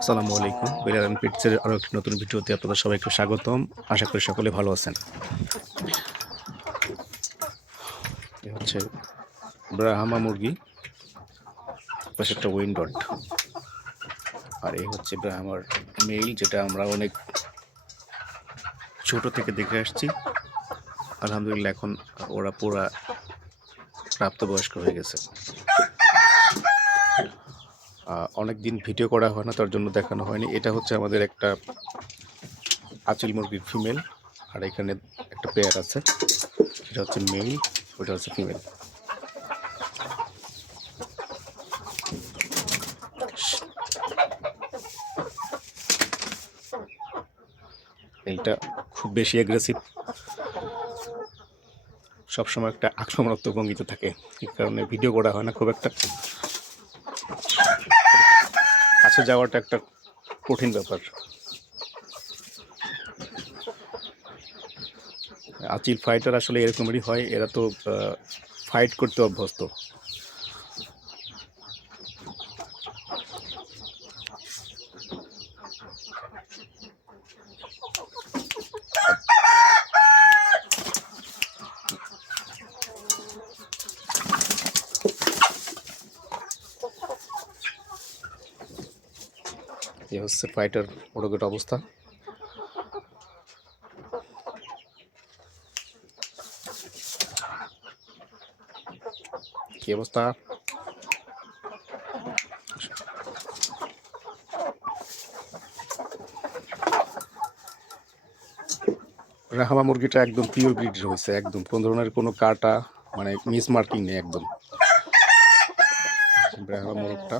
আসসালামু আলাইকুম। বিলাল অ্যান্ড পেটসের আরও একটি নতুন ভিডিওতে আপনাদের সবাইকে স্বাগতম। আশা করি সকলে ভালো আছেন। এ হচ্ছে ব্রাহ্মা মুরগি, পাশে একটা উইন্ডট, আর এই হচ্ছে ব্রাহ্মার মেইল, যেটা আমরা অনেক ছোট থেকে দেখে আসছি। আলহামদুলিল্লাহ এখন ওরা পুরা প্রাপ্তবয়স্ক হয়ে গেছে। অনেক দিন ভিডিও করা হয় না, তার জন্য দেখানো হয়নি। এটা হচ্ছে আমাদের একটা আচিল মুরগির ফিমেল, আর এখানে একটা পেয়ার আছে। এটা হচ্ছে মেল, ওটা হচ্ছে ফিমেল। এটা খুব বেশি অ্যাগ্রেসিভ, সবসময় একটা আক্রমণাত্মক ভঙ্গিতে থাকে, এই কারণে ভিডিও করা হয় না খুব একটা। কাছে যাওয়াটা একটা কঠিন ব্যাপার। আচিল ফাইটার আসলে এরকমই হয়, এরা তো ফাইট করতে অভ্যস্ত। এই হচ্ছে ফাইটার মোটামুটি অবস্থা। কি অবস্থা? ব্রাহ্মা মুরগিটা একদম পিওর ব্রিড হয়েছে, একদম কোন ধরনের কোনো কাটা মানে মিস মার্কিং নেই একদম। ব্রাহ্মা মুরগটা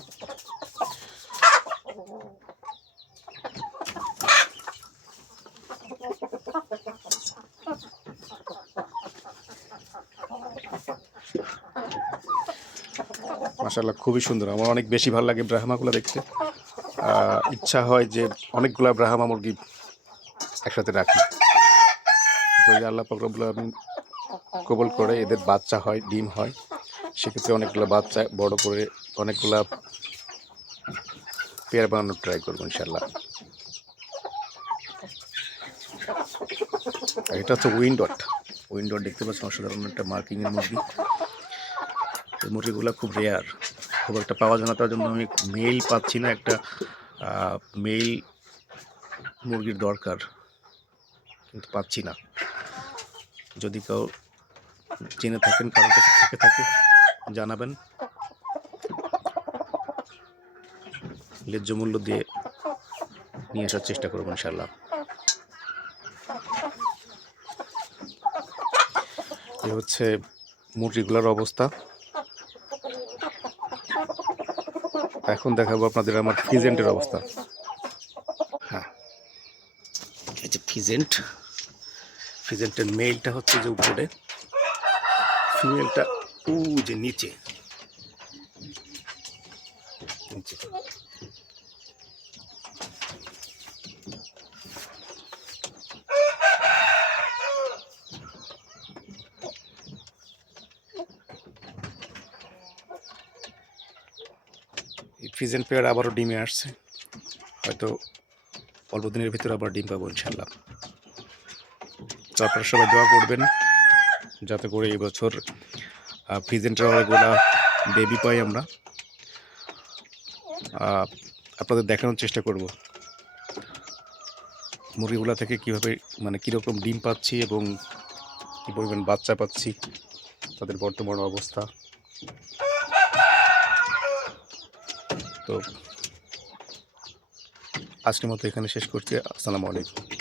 মাশাআল্লাহ খুবই সুন্দর। আমার অনেক বেশি ভালো লাগে ব্রাহ্মাগুলো দেখতে। ইচ্ছা হয় যে অনেকগুলা ব্রাহ্মা মুরগি একসাথে রাখি, যদি আল্লাহ পাক রব্বুল আলামিন কবুল করে এদের বাচ্চা হয়, ডিম হয়, সেক্ষেত্রে অনেকগুলো বাচ্চা বড় করে অনেকগুলা পেয়ার বানানোর ট্রাই করবো ইনশাল্লাহ। আর এটা হচ্ছে উইন্ডট। উইন্ডট দেখতে পাচ্ছেন, অসাধারণ একটা মার্কিংয়ের মুরগি। এই মুরগিগুলো খুব রেয়ার, খুব একটা পাওয়া যায় না, তার জন্য আমি মেল পাচ্ছি না। একটা মেল মুরগির দরকার, কিন্তু পাচ্ছি না। যদি কেউ চিনে থাকেন, কারোর কাছে থেকে থাকে, জানাবেন। ন্যায্য মূল্য দিয়ে নিয়ে আসার চেষ্টা করবো ইনশাল্লাহ। এই হচ্ছে মুরগিগুলোর অবস্থা। এখন দেখাবো আপনাদের আমার ফিজেন্টের অবস্থা। হ্যাঁ, এই যে ফিজেন্টের মেলটা হচ্ছে যে উপরে, ফিমেলটা ও যে নিচে। এই ফিজেন্ট পেয়ার আবারও ডিমে আসছে, হয়তো অল্প দিনের ভিতরে আবার ডিম পাবো ইনশাল্লাহ। তো আপনারা সবাই দোয়া করবেন যাতে করে এই বছর ফিজেন্টের অনেকগুলা বেবি পাই আমরা। আপনাদের দেখানোর চেষ্টা করব মুরগিগুলা থেকে কীভাবে, মানে কীরকম ডিম পাচ্ছি এবং কী পরিমাণ বাচ্চা পাচ্ছি, তাদের বর্তমান অবস্থা। তো আজকের মতো এখানে শেষ করছি। আসসালামু আলাইকুম।